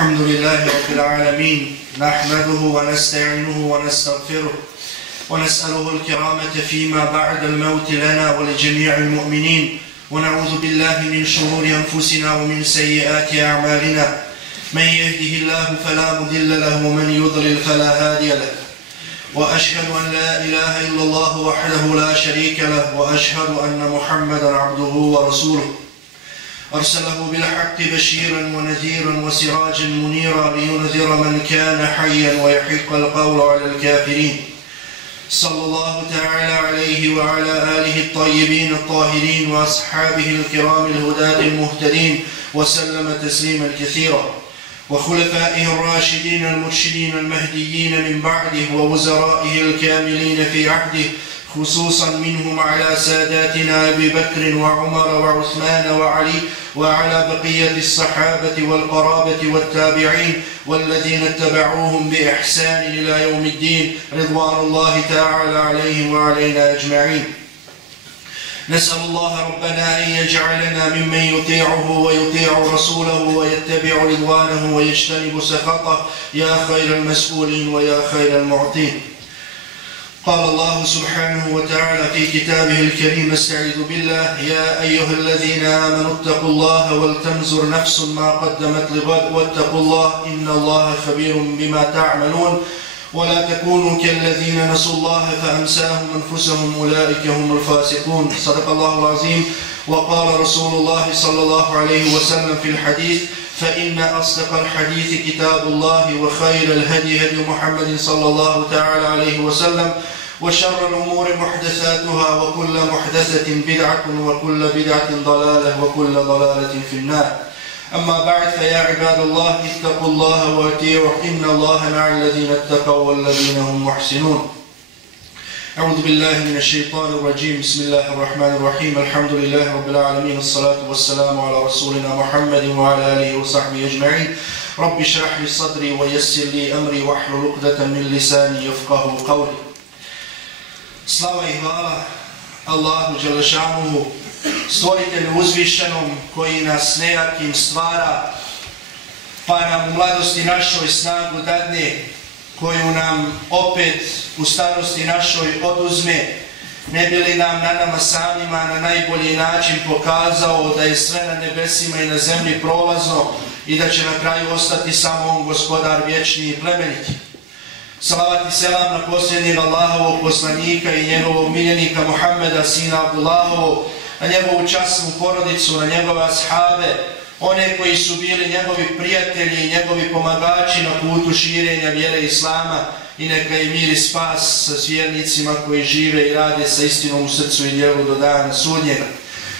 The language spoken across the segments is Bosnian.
الحمد لله رب العالمين نحمده ونستعينه ونستغفره ونسأله الكرامة فيما بعد الموت لنا ولجميع المؤمنين ونعوذ بالله من شرور أنفسنا ومن سيئات أعمالنا من يهده الله فلا مضل له ومن يضلل فلا هادي له وأشهد أن لا إله إلا الله وحده لا شريك له وأشهد أن محمدا عبده ورسوله أرسله بالحق بشيرا ونذيرا وسراجا منيرا لينذر من كان حيا ويحق القول على الكافرين صلى الله تعالى عليه وعلى آله الطيبين الطاهرين وأصحابه الكرام الهداة المهتدين وسلم تسليما كثيرا وخلفائه الراشدين المرشدين المهديين من بعده ووزرائه الكاملين في عهده خصوصا منهم على ساداتنا أبي بكر وعمر وعثمان وعلي وعلى بقية الصحابة والقرابة والتابعين والذين اتبعوهم بإحسان إلى يوم الدين رضوان الله تعالى عليهم وعلينا أجمعين. نسأل الله ربنا أن يجعلنا ممن يطيعه ويطيع رسوله ويتبع رضوانه ويجتنب سخطه يا خير المسؤولين ويا خير المعطين. قال الله سبحانه وتعالى في كتابه الكريم استعيذ بالله يا أيها الذين آمنوا اتقوا الله ولتنظر نفس ما قدمت لغد واتقوا الله إن الله خبير بما تعملون ولا تكونوا كالذين نسوا الله فأنساهم أنفسهم أولئك هم الفاسقون. صدق الله العظيم. وقال رسول الله صلى الله عليه وسلم في الحديث فإن أصدق الحديث كتاب الله وخير الهدي هدي محمد صلى الله تعالى عليه وسلم وشر الأمور محدثاتها وكل محدثة بدعة وكل بدعة ضلالة وكل ضلالة في النار. أما بعد فيا عباد الله اتقوا الله وأطيعوه إن الله مع الذين اتقوا والذين هم محسنون. أعوذ بالله من الشيطان الرجيم. بسم الله الرحمن الرحيم. الحمد لله رب العالمين الصلاة والسلام على رسولنا محمد وعلى آله وصحبه أجمعين. رب اشرح لي صدري ويسر لي أمري واحلل عقدة من لساني يفقهوا قولي. Slava i hvala Allahu Đelešanuhu, stvoritelju uzvišenom koji nas nejakim stvara, pa nam u mladosti našoj snagu dadne, koju nam opet u starosti našoj oduzme, ne bi li nam na nama samima na najbolji način pokazao da je sve na nebesima i na zemlji prolazno i da će na kraju ostati samo on gospodar vječni i plemeniti. Salavat i selam na posljednjeg Allahovog poslanika i njegovog miljenika Muhammeda, sina Abdullahovog, na njegovu časnu porodicu, na njegove ashabe, one koji su bili njegovi prijatelji i njegovi pomagači na putu širenja vjere Islama i neka je mir i spas sa vjernicima koji žive i rade sa istinom u srcu i djelu do dana sudnjega.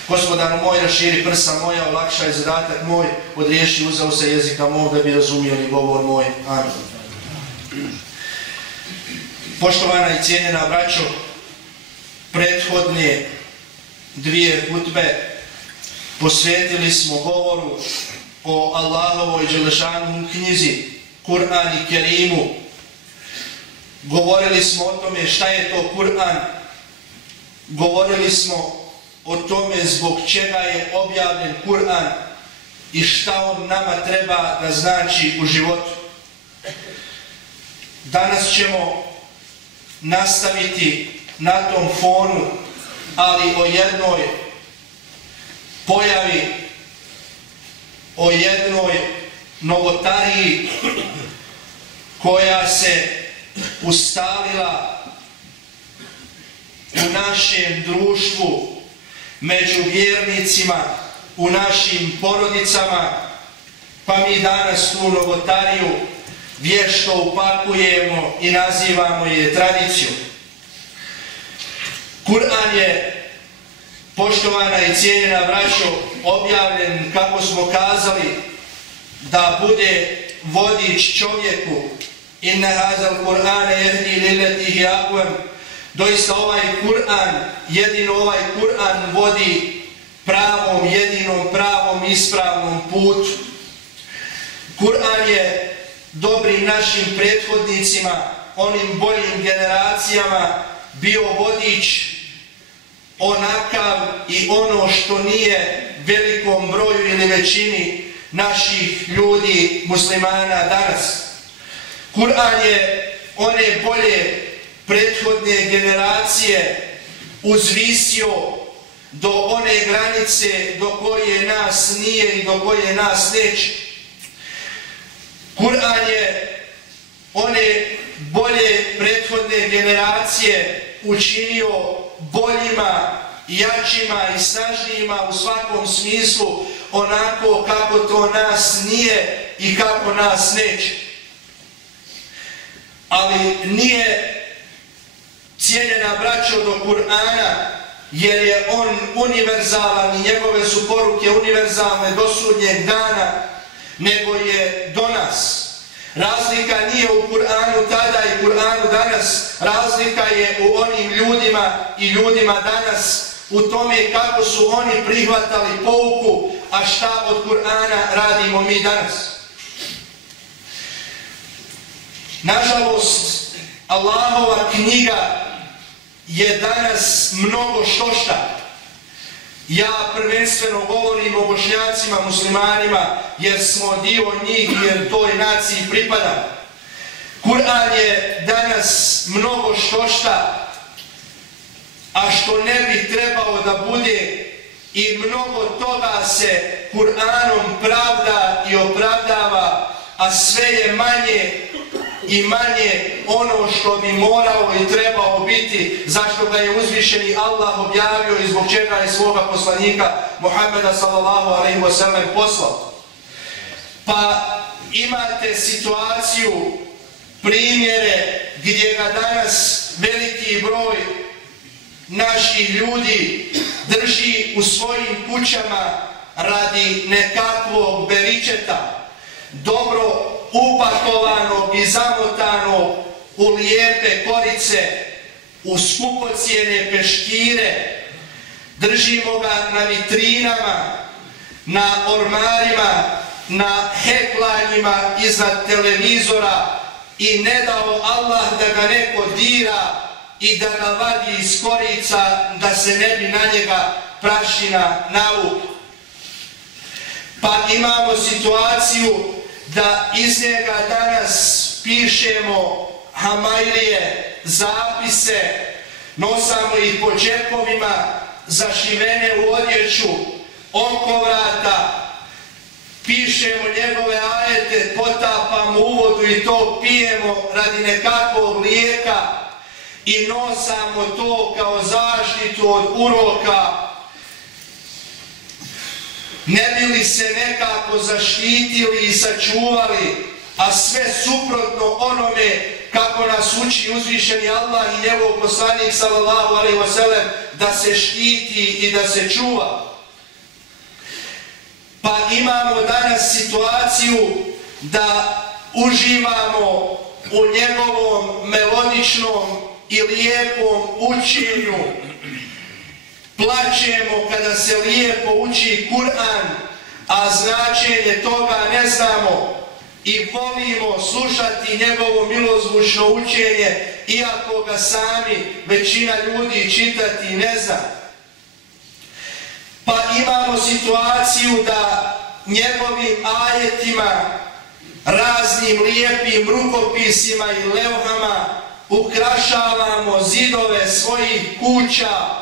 Gospodaru moj, raširi prsa moja, olakšaj zadatak moj, odriješi uzao se jezika mog da bi razumijeli govor moj. Amin. Poštovana i cijenjena braćo, prethodne dvije hutbe posvetili smo govoru o Allahovoj Đelešanuhu knjizi, Kur'an i Kerimu. Govorili smo o tome šta je to Kur'an, govorili smo o tome zbog čega je objavljen Kur'an i šta on nama treba da znači u životu. Danas ćemo nastaviti na tom fonu, ali o jednoj pojavi, o jednoj novotariji koja se ustalila u našem društvu, među vjernicima, u našim porodicama, pa mi danas tu novotariju vješto upakujemo i nazivamo je tradicijom. Kur'an je, poštovana i cijenjena braćo, objavljen, kako smo kazali, da bude vodič čovjeku. Inna hazal Kur'ana jehdi lilleti hi akvam. Doista ovaj Kur'an, jedino ovaj Kur'an vodi pravom, jedinom pravom, ispravnom putu. Kur'an je dobrim našim prethodnicima, onim boljim generacijama bio vodič onakav i ono što nije velikom broju ili većini naših ljudi, muslimana danas. Kur'an je one bolje prethodne generacije uzvisio do one granice do koje nas nije i do koje nas neće. Kur'an je one bolje prethodne generacije učinio boljima, jačima i snažnijima u svakom smislu, onako kako to nas nije i kako nas neće. Ali nije, cijenjena braćo, do Kur'ana, jer je on univerzalan i njegove su poruke univerzalne do sudnjeg dana, nego je do nas. Razlika nije u Kur'anu tada i Kur'anu danas, razlika je u onim ljudima i ljudima danas, u tome kako su oni prihvatali pouku, a šta od Kur'ana radimo mi danas. Nažalost, Allahova knjiga je danas mnogo štošta. Ja prvenstveno govorim o Bošnjacima, muslimanima, jer smo dio njih, jer toj naciji pripada. Kur'an je danas mnogo štošta, a što ne bi trebao da bude, i mnogo toga se Kur'anom pravda i opravdava, a sve je manje i manje ono što bi morao i trebao biti, zašto ga je uzvišeni Allah objavio i zbog čega je svoga poslanika Muhammeda sallallahu alejhi ve sellem poslao. Pa imate situaciju, primjere gdje ga danas veliki broj naših ljudi drži u svojim kućama radi nekakvog beričeta, dobro upakovanog i zamotanog u lijepe korice, u skupocijene peškire. Držimo ga na vitrinama, na ormarima, na heklanjima iznad televizora i ne dao Allah da ga neko dira i da ga vadi iz korica, da se ne bi na njega prašina navukla. Pa imamo situaciju da iz njega danas pišemo hamailije, zapise, nosamo ih po džepovima, zašivene u odjeću, oko vrata, pišemo njegove ajete, potapamo u vodu i to pijemo radi nekakvog lijeka i nosamo to kao zaštitu od uroka. Ne bi li se nekako zaštitili i sačuvali, a sve suprotno onome kako nas uči uzvišeni Allah i njegov poslanik sallallahu alejhi ve sellem, da se štiti i da se čuva. Pa imamo danas situaciju da uživamo u njegovom melodičnom i lijepom učenju. Plačemo kada se lijepo uči Kur'an, a značenje toga ne znamo, i volimo slušati njegovo milozvučno učenje, iako ga sami većina ljudi čitati ne zna. Pa imamo situaciju da njegovim ajetima, raznim lijepim rukopisima i levhama ukrašavamo zidove svojih kuća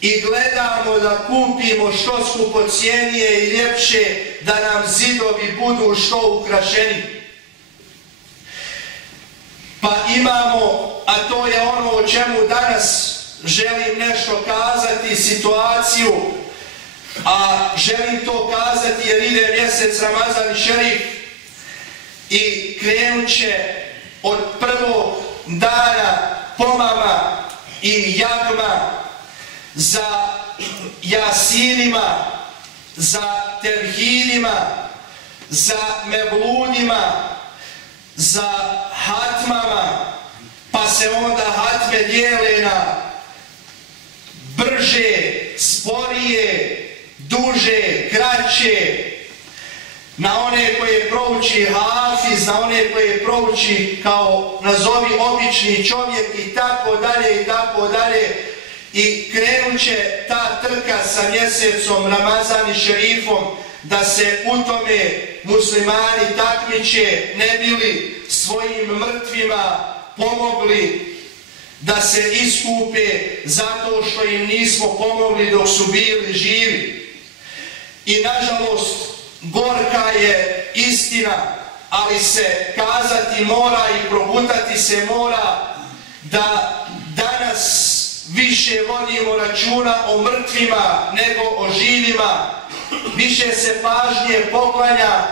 i gledamo da kupimo što skupocijenije i ljepše, da nam zidovi budu što ukrašeni. Pa imamo, a to je ono o čemu danas želim nešto kazati, situaciju, a želim to kazati jer ide mjesec Ramazan šerif i krenut će od prvog dana pomama i jagma za jasinima, za tevhidima, za mevludima, za hatmama, pa se onda hatme dijele na brže, sporije, duže, kraće, na one koje prouči hafiz, na one koje prouči kao nazovi obični čovjek i tako dalje i tako dalje. I krenut će ta trka sa mjesecom Ramazan i šerifom da se u tome muslimani takmiče, ne bili svojim mrtvima pomogli da se iskupe zato što im nismo pomogli dok su bili živi. I nažalost, gorka je istina, ali se kazati mora i progutati se mora da danas više vodimo računa o mrtvima nego o živima. Više se pažnje poklanja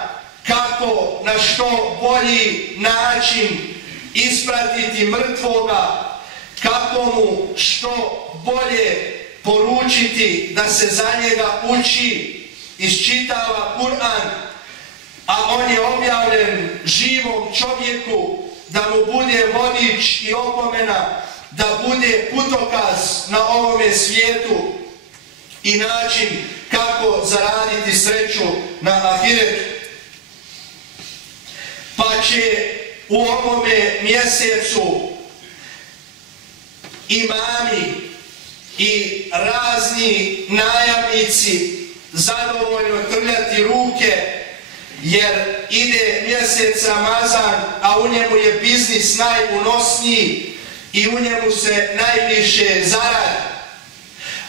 kako na što bolji način ispratiti mrtvoga, kako mu što bolje poručiti da se za njega uči, iščitava Kur'an, a on je objavljen živom čovjeku da mu bude vodič i opomena, da bude putokaz na ovome svijetu i način kako zaraditi sreću na ahiretu. Pa će u ovome mjesecu imami i razni najavnici zadovoljno trljati ruke, jer ide mjesec Ramazan, a u njemu je biznis najunosniji i u njemu se najviše zaradi.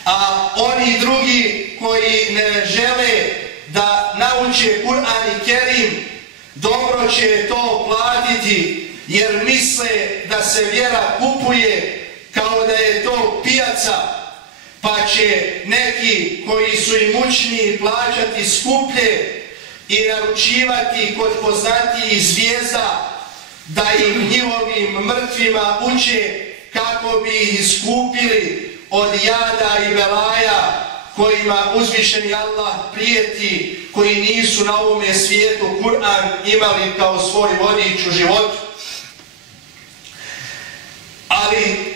A oni drugi koji ne žele da nauče Kur'an i Kerim, dobro će to platiti, jer misle da se vjera kupuje kao da je to pijaca, pa će neki koji su imućniji plaćati skuplje i naručivati kod poznatijih zvijezda da im njihovim mrtvima uče kako bi ih iskupili od jada i belaja kojima uzvišeni Allah prijeti, koji nisu na ovome svijetu Kur'an imali kao svoj vodič u životu. Ali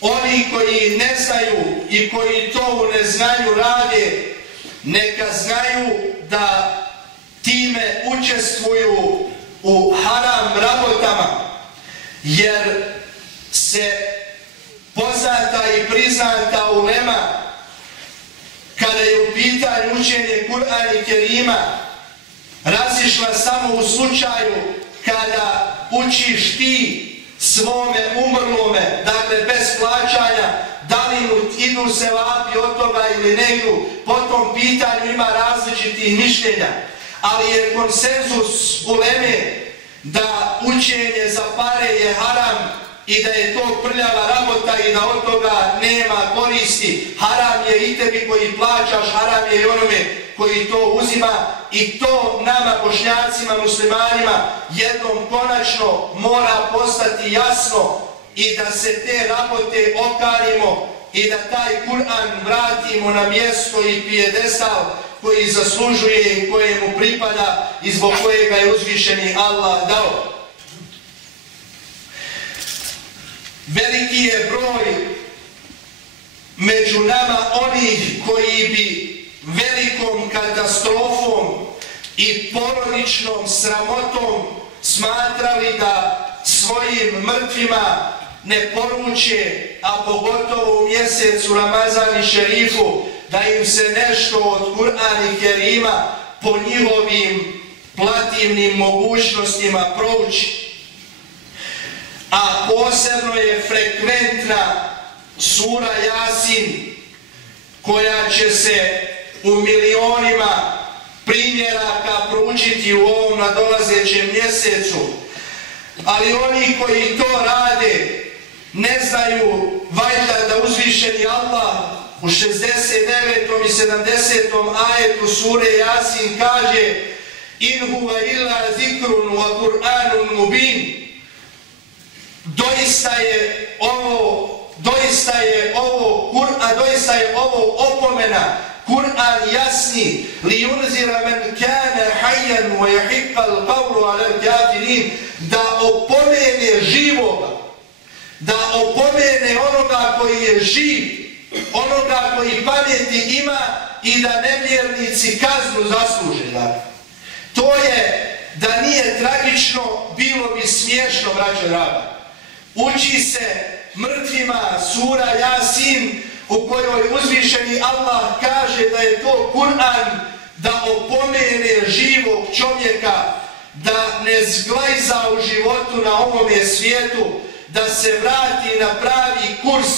oni koji ne znaju i koji to u neznanju rade, neka znaju da time učestvuju u haram rabotama, jer se poznata i priznata ulema, kada je u pitanju učenje Kur'ana i Kerima, razišla samo u slučaju kada učiš ti svome umrlome, dakle bez plaćanja, da li mu idu sevapi od toga ili ne idu, po tom pitanju ima različitih mišljenja, ali je konsenzus uleme da učenje za pare je haram i da je to prljava rabota i da od toga nema koristi. Haram je i tebi koji plaćaš, haram je i onome koji to uzima, i to nama Bošnjacima, muslimanima jednom konačno mora postati jasno i da se te rabote okarimo i da taj Kur'an vratimo na mjesto i pijedestal koji zaslužuje i kojemu pripada i zbog kojega je uzvišeni Allah dao. Veliki je broj među nama onih koji bi velikom katastrofom i porodičnom sramotom smatrali da svojim mrtvima ne poruče, a pogotovo u mjesecu Ramazan i Šerifu, da im se nešto od Kur'ana i Kerima po njihovim plativnim mogućnostima prouči. A posebno je frekventna sura Jasin, koja će se u milionima primjeraka proučiti u ovom nadolazećem mjesecu. Ali oni koji to rade ne znaju valjda da uzvišeni Allah u 69. i 70. ajetu sure Jasin kaže: In huwa illa zikrun wa Kur'anun mubin. Doista je ovo opomena, Kur'an jasni, li yunzira man kana hayyan wa yahiqqa al-qawlu 'ala al-kafirin, da opomene živoga, da opomene onoga koji je živ, onoga koji pameti ima i da nevjernici kaznu zasluže. To je, da nije tragično, bilo bi smiješno, braćo draga. Uči se mrtvima sura Jasin, u kojoj uzvišeni Allah kaže da je to Kur'an da opomene živog čovjeka da ne zglajza u životu na ovome svijetu, da se vrati na pravi kurs,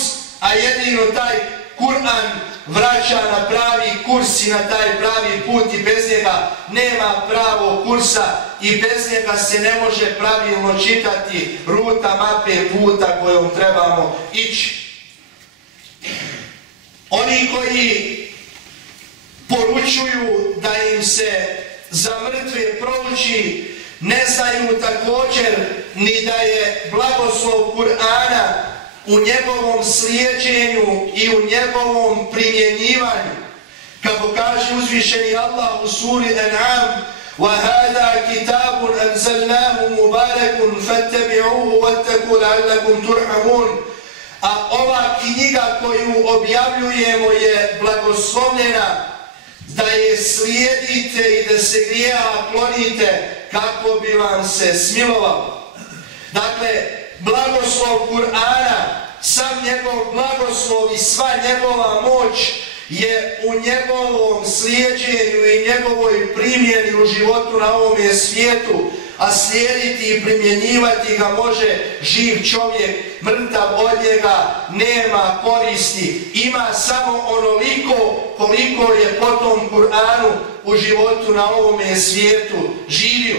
a jedino taj Kur'an vraća na pravi kurs i na taj pravi put, i bez njega nema pravog kursa i bez njega se ne može pravilno čitati ruta mape puta kojom trebamo ići. Oni koji poručuju da im se za mrtve prouči, ne znaju također ni da je blagoslov Kur'ana u njegovom slijeđenju i u njegovom primjenjivanju. Kako kaže uzvišeni Allah u suri An'am: وَهَذَا كِتَابٌ أَنزَلْنَاهُ مُبَارَكٌ فَاتَّبِعُوهُ وَاتَّقُوا لَعَلَّكُمْ تُرْحَمُونَ. A ova knjiga koju objavljujemo je blagoslovljena, da je slijedite i da se grijeha klonite kako bi vam se smilovalo. Dakle, blagoslov Kur'ana, sam njegov blagoslov i sva njegova moć je u njegovom slijeđenju i njegovoj primjeni u životu na ovome svijetu, a slijediti i primjenjivati ga može živ čovjek, mrtav od njega nema koristi. Ima samo onoliko koliko je po tom Kur'anu u životu na ovome svijetu živio.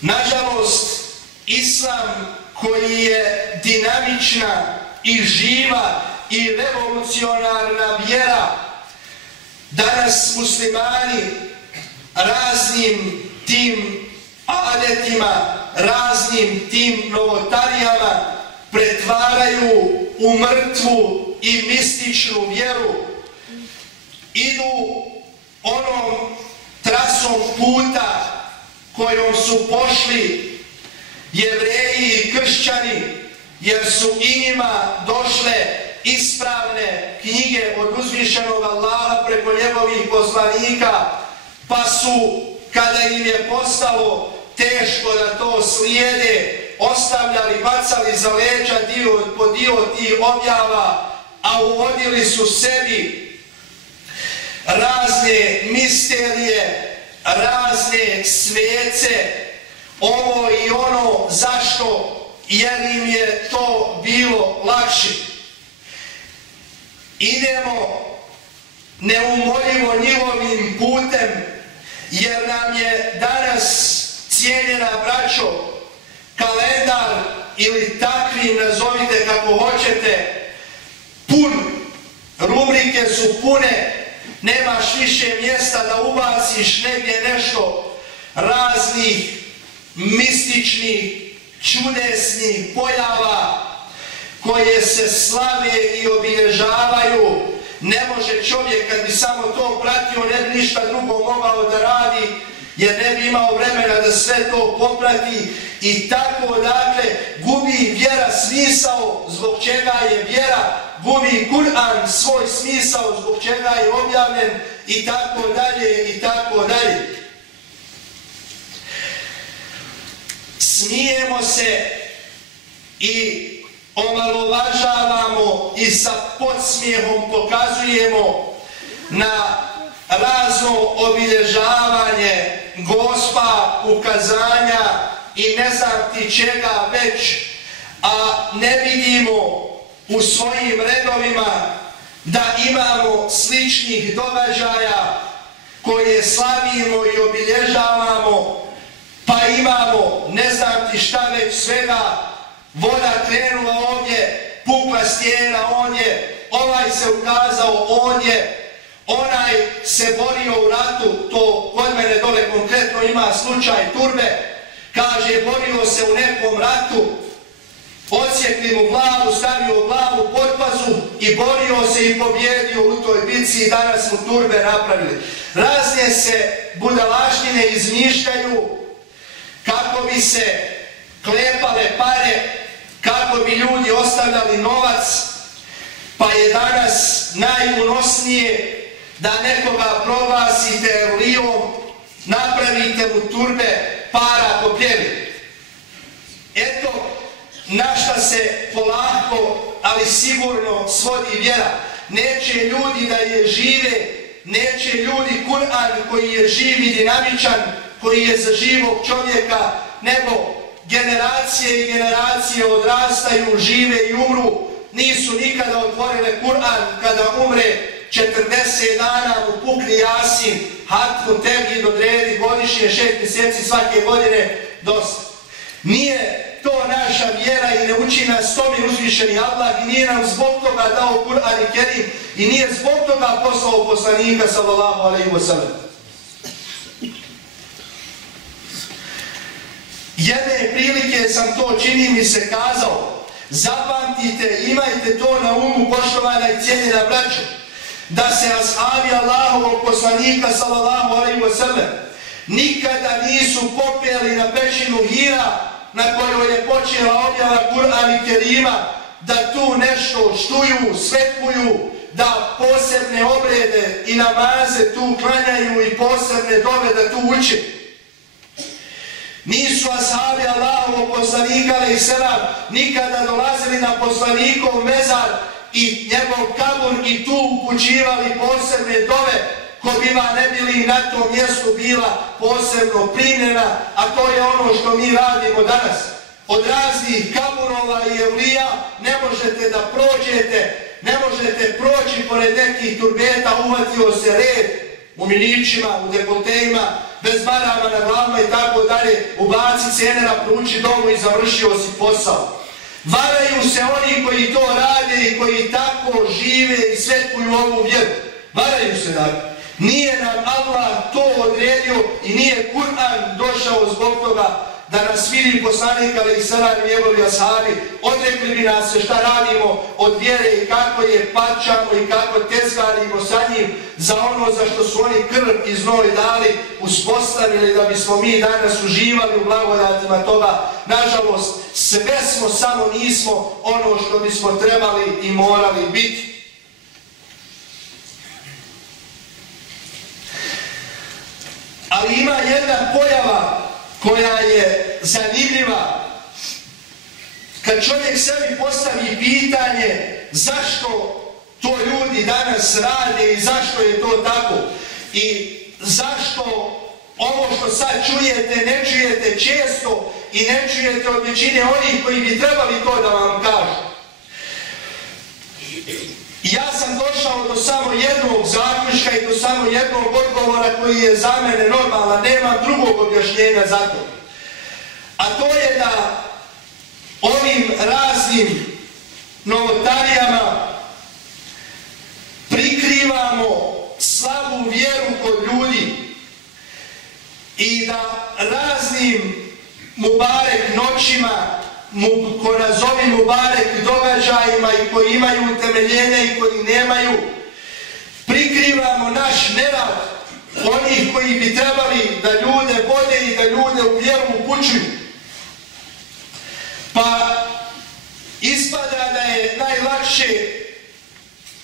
Nažalost, Islam koji je dinamična i živa i revolucionarna vjera, danas muslimani raznim tim adetima, raznim tim novotarijama pretvaraju u mrtvu i mističnu vjeru. Idu onom trasom puta kojom su pošli Jevreji i kršćani, jer su i njima došle ispravne knjige od uzvišenog Allaha preko njegovih poslanika, pa su, kada im je postalo teško da to slijede, ostavljali, bacali za leđa dio po dio tih objava, a uvodili su sebi razne misterije, razne svece, ovo i ono. Zašto? Jer im je to bilo lakše. Idemo neumoljivo njihovim putem, jer nam je danas, cijenjena braćo, kalendar ili takvim nazovite kako hoćete, pun, rubrike su pune, nemaš više mjesta da ubaciš negdje nešto raznih mističnih, čudesnih pojava koje se slave i obilježavaju. Ne može čovjek, kad bi samo to pratio, ne bi ništa drugo mogao da radi, jer ne bi imao vremena da sve to poprati, i tako dakle gubi vjera smisao zbog čega je vjera, gubi Kur'an svoj smisao zbog čega je objavljen, i tako dalje i tako dalje. Smijemo se i omalovažavamo i sa podsmijehom pokazujemo na razno obilježavanje Gospa, ukazanja i ne znam ti čega već, a ne vidimo u svojim redovima da imamo sličnih događaja koje slavimo i obilježavamo, pa imamo ne znam ti šta već svega. Voda krenula ovdje, pukla stijena ondje, ovaj se ukazao ondje, onaj se borio u ratu, to kod mene dole konkretno ima slučaj Turbe, kaže borio se u nekom ratu, odsjekli mu glavu, stavio glavu pod pazu i borio se i pobjedio u toj bitci, i danas mu Turbe napravili. Razne se budalaštine izmišljaju kako bi se klepale pare, kako bi ljudi ostavljali novac, pa je danas najunosnije da nekoga proglasite evlijom, napravite mu turbe, para po pjevi. Eto, na šta se polako, ali sigurno svodi vjera. Neće ljudi da je žive, neće ljudi Kur'an koji je živ i dinamičan, koji je za živog čovjeka, nego generacije i generacije odrastaju, žive i umru, nisu nikada otvorile Kur'an kada umre 40 dana mu pukni Jasin, hatmu tevhid odredi godišnje 6 mjeseci svake godine dosta. Nije to naša vjera i ne uči nas tome uzvišeni Allah i nije nam zbog toga dao Kur'an i Kerim i nije zbog toga poslao poslanika sallallahu alejhi ve sellem. Jedne prilike sam to, čini mi se, kazao. Zapamtite, imajte to na umu, poštovana i cijenjena braćo, da se ashabi Allahovog poslanika sallallahu alejhi ve sellem nikada nisu popeli na pećinu Hira na kojoj je počela objava Kur'an i Kerima, da tu nešto štuju, svetkuju, da posebne obrede i namaze tu klanjaju i posebne dove da tu uče. Nisu ashabi Allahovog poslanika alejhi selam nikada dolazili na poslanikov mezar i njegov kabur i tu upućivali posebne dove ko biva ne bili na tom mjestu bila posebno primljena, a to je ono što mi radimo danas. Od raznih kaburova i evlija ne možete da prođete, ne možete proći pored nekih turbeta, uvatio se red u minićima, u dekoltejima, bez marama na glavama i tako dalje, ubaci cenera, pruči domu i završio si posao. Varaju se oni koji to rade i koji tako žive i svetkuju ovu vjeru. Varaju se dakle. Nije nam Allah to odredio i nije Kur'an došao zbog toga da nas vidi poslanik alejhi selam i njegovi ashabi, odrekli bi nas se šta radimo od vjere i kako je pačamo i kako tezgarimo sa njim za ono za što su oni krv i znoj dali, uspostavili da bismo mi danas uživali u blagodatima toga. Nažalost, sve smo, samo nismo ono što bismo trebali i morali biti. Ali ima jedna pojava koja je zanimljiva. Kad čovjek sebi postavi pitanje zašto to ljudi danas rade i zašto je to tako i zašto ovo što sad čujete ne čujete često i ne čujete od većine onih koji bi trebali to da vam kažu. Ja sam došao do samo jednog zaključka i do samo jednog odgovora koji je za mene normalan, nemam drugog objašnjenja za to. A to je da ovim raznim novotarijama prikrivamo slabu vjeru kod ljudi i da raznim mubarek noćima, ko nazovi mubarek događajima i koji imaju utemeljenja i koji nemaju, prikrivamo naš nerad onih koji bi trebali da ljude vode i da ljude u vjeru upućuju. Pa ispada da je najlakše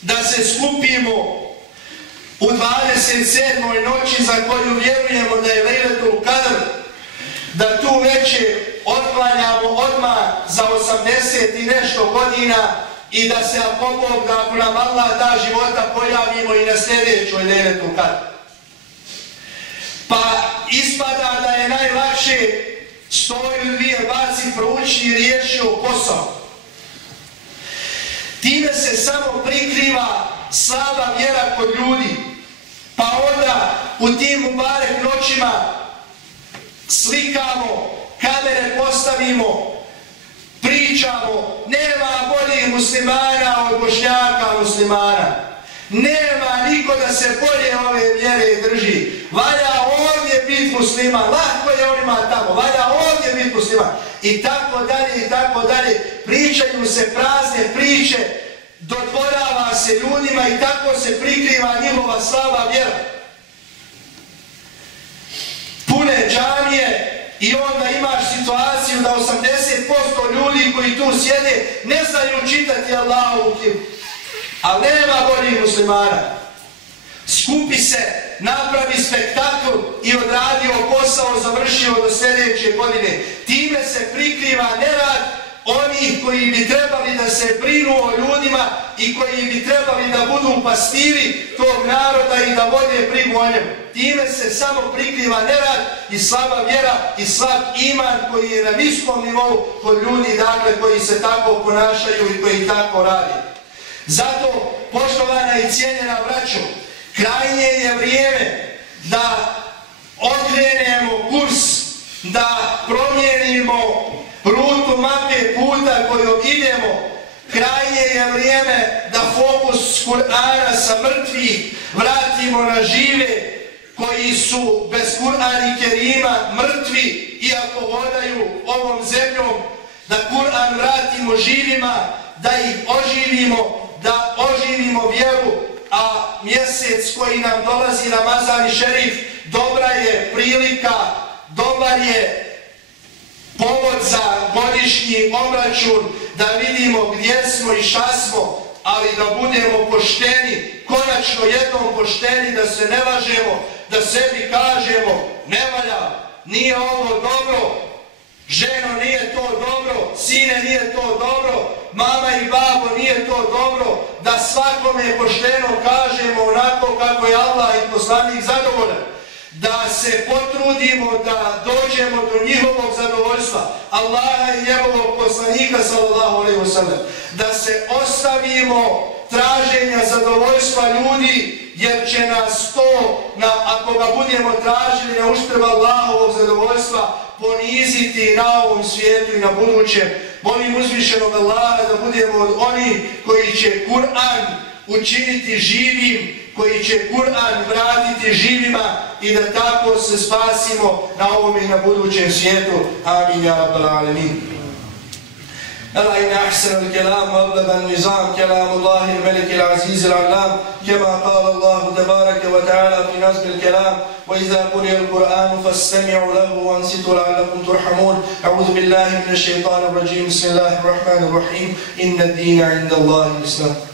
da se skupimo u 27. noći za koju vjerujemo da je Lejletul Kadr, da tu večer otklanjamo odmah za 80 i nešto godina i da se ako Bog, da ako nam Allah da života, pojavimo i na sljedećoj Lejletul Kadr. Pa ispada da je najlakše 100 ili 2 baci prouči i riješio posao. Time se samo prikriva slaba vjera kod ljudi. Pa onda u tim mubarek noćima slikamo, kamere postavimo, pričamo, nema boljih muslimana od Bošnjaka muslimana. Nema niko da se bolje ove vjere drži. Valja ovdje biti musliman, lako je onima tamo, valja ovdje biti musliman. I tako dalje, i tako dalje. Pričaju se prazne priče, dodvorava se ljudima i tako se prikriva njihova slaba vjera. Pune džamije i onda imaš situaciju da 80% ljudi koji tu sjede ne znaju čitati Allahovu knjigu. Ali nema boljih muslimana. Skupi se, napravi spektakl i odradio posao, završio do sljedeće godine. Time se prikriva nerad onih koji bi trebali da se brinu o ljudima i koji bi trebali da budu pastiri tog naroda i da vode brigu o njemu. Time se samo prikriva nerad i slaba vjera i slab iman koji je na niskom nivou kod ljudi, dakle, koji se tako ponašaju i koji tako radi. Zato, poštovana i cijenjena braćo, krajnje je vrijeme da okrenemo kurs, da promijenimo rutu mape puta kojom idemo. Krajnje je vrijeme da fokus Kur'ana sa mrtvih vratimo na žive, koji su bez Kur'ana i Kerima mrtvi iako hodaju ovom zemljom, da Kur'an vratimo živima, da ih oživimo, da oživimo vjeru, a mjesec koji nam dolazi, Ramazan i Šerif, dobra je prilika, dobar je povod za godišnji obračun, da vidimo gdje smo i šta smo, ali da budemo pošteni, konačno jednom pošteni, da se ne lažemo, da sebi kažemo ne valja, nije ovo dobro, ženo nije to dobro, sine nije to dobro, mama i babo nije to dobro, da svakome pošteno kažemo onako kako je Allah i poslanik zadovoljan, da se potrudimo da dođemo do njihovog zadovoljstva, Allaha i njegovog poslanika sallallahu alejhi ve sellem, da se ostavimo traženja zadovoljstva ljudi, jer će nas to, ako ga budemo tražili na uštrb Allahovog zadovoljstva, poniziti na ovom svijetu i na budućem. Molim uzvišenog Allaha da budemo od onih koji će Kur'an učiniti živim, koji će Kur'an vratiti živima i da tako se spasimo na ovom i na budućem svijetu. Amin ya rabbal alemin. ألا إن أحسن الكلام وأبلغ النظام كلام الله الملك العزيز العلام كما قال الله تبارك وتعالى في نظم الكلام وإذا قرئ القرآن فاستمعوا له وانصتوا لعلكم ترحمون. أعوذ بالله من الشيطان الرجيم. بسم الله الرحمن الرحيم. إن الدين عند الله الإسلام.